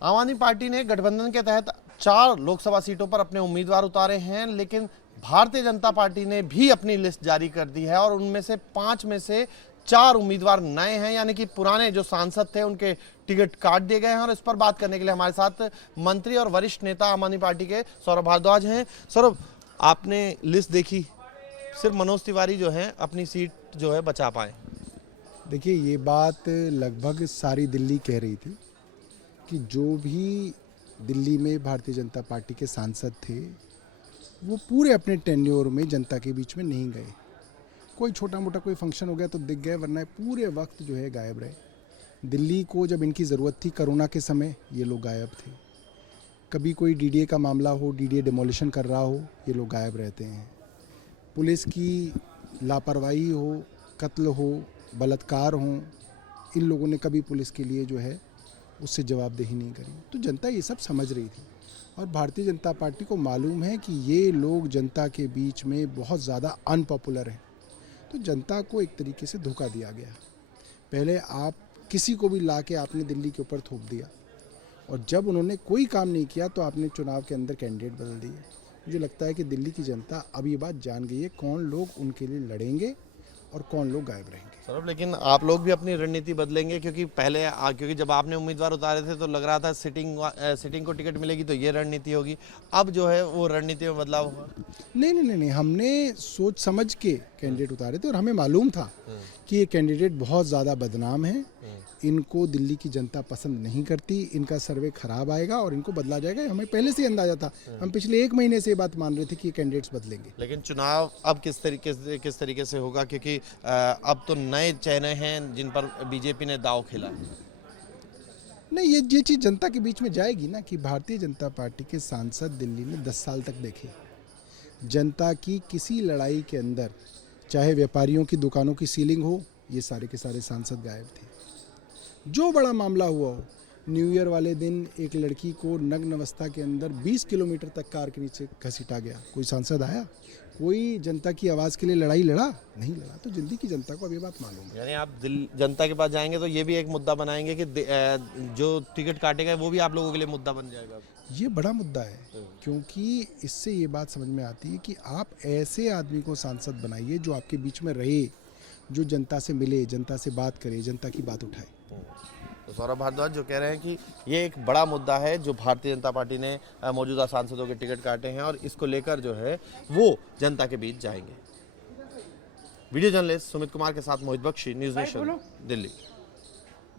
आम आदमी पार्टी ने गठबंधन के तहत 4 लोकसभा सीटों पर अपने उम्मीदवार उतारे हैं, लेकिन भारतीय जनता पार्टी ने भी अपनी लिस्ट जारी कर दी है और उनमें से 5 में से 4 उम्मीदवार नए हैं, यानी कि पुराने जो सांसद थे उनके टिकट काट दिए गए हैं। और इस पर बात करने के लिए हमारे साथ मंत्री और वरिष्ठ नेता आम आदमी पार्टी के सौरभ भारद्वाज हैं। सौरभ, आपने लिस्ट देखी, सिर्फ मनोज तिवारी जो है अपनी सीट जो है बचा पाए। देखिए, ये बात लगभग सारी दिल्ली कह रही थी कि जो भी दिल्ली में भारतीय जनता पार्टी के सांसद थे वो पूरे अपने टेन्योर में जनता के बीच में नहीं गए। कोई छोटा मोटा कोई फंक्शन हो गया तो दिख गए, वरना पूरे वक्त जो है गायब रहे। दिल्ली को जब इनकी ज़रूरत थी कोरोना के समय, ये लोग गायब थे। कभी कोई डीडीए का मामला हो, डीडीए डिमोलिशन कर रहा हो, ये लोग गायब रहते हैं। पुलिस की लापरवाही हो, कत्ल हो, बलात्कार हो, इन लोगों ने कभी पुलिस के लिए जो है उससे जवाबदेही नहीं करी। तो जनता ये सब समझ रही थी और भारतीय जनता पार्टी को मालूम है कि ये लोग जनता के बीच में बहुत ज़्यादा अनपॉपुलर हैं। तो जनता को एक तरीके से धोखा दिया गया। पहले आप किसी को भी ला के आपने दिल्ली के ऊपर थोप दिया और जब उन्होंने कोई काम नहीं किया तो आपने चुनाव के अंदर कैंडिडेट बदल दिए। मुझे लगता है कि दिल्ली की जनता अब ये बात जान गई है कौन लोग उनके लिए लड़ेंगे और कौन लोग गायब रहेंगे। सौरभ, लेकिन आप लोग भी अपनी रणनीति बदलेंगे, क्योंकि क्योंकि जब आपने उम्मीदवार उतारे थे तो लग रहा था सिटिंग को टिकट मिलेगी तो ये रणनीति होगी। अब जो है वो रणनीति में बदलाव हुआ? नहीं, हमने सोच समझ के कैंडिडेट उतारे थे और हमें मालूम था कि ये कैंडिडेट बहुत ज़्यादा बदनाम है, इनको दिल्ली की जनता पसंद नहीं करती, इनका सर्वे खराब आएगा और इनको बदला जाएगा। हमें पहले से ही अंदाजा था। हम पिछले 1 महीने से ये बात मान रहे थे कि ये कैंडिडेट्स बदलेंगे। लेकिन चुनाव अब किस तरीके से होगा, क्योंकि अब तो नए चेहरे हैं जिन पर बीजेपी ने दांव खेला है। नहीं, ये चीज़ जनता के बीच में जाएगी ना कि भारतीय जनता पार्टी के सांसद दिल्ली में 10 साल तक देखे। जनता की किसी लड़ाई के अंदर, चाहे व्यापारियों की दुकानों की सीलिंग हो, ये सारे के सारे सांसद गायब थे। जो बड़ा मामला हुआ हो, न्यू ईयर वाले दिन एक लड़की को नग्न अवस्था के अंदर 20 किलोमीटर तक कार के नीचे घसीटा गया, कोई सांसद आया? कोई जनता की आवाज़ के लिए लड़ाई लड़ा? नहीं लड़ा। तो दिल्ली की जनता को अब ये बात मालूम है। यानी आप जनता के पास जाएंगे तो ये भी एक मुद्दा बनाएंगे कि जो टिकट काटे गए वो भी आप लोगों के लिए मुद्दा बन जाएगा। ये बड़ा मुद्दा है, क्योंकि इससे ये बात समझ में आती है कि आप ऐसे आदमी को सांसद बनाइए जो आपके बीच में रहे, जो जनता से मिले, जनता से बात करे, जनता की बात उठाए। तो सौरभ भारद्वाज जो कह रहे हैं कि ये एक बड़ा मुद्दा है जो भारतीय जनता पार्टी ने मौजूदा सांसदों के टिकट काटे हैं और इसको लेकर जो है वो जनता के बीच जाएंगे। वीडियो जर्नलिस्ट सुमित कुमार के साथ मोहित बख्शी, न्यूज़ नेशन, दिल्ली।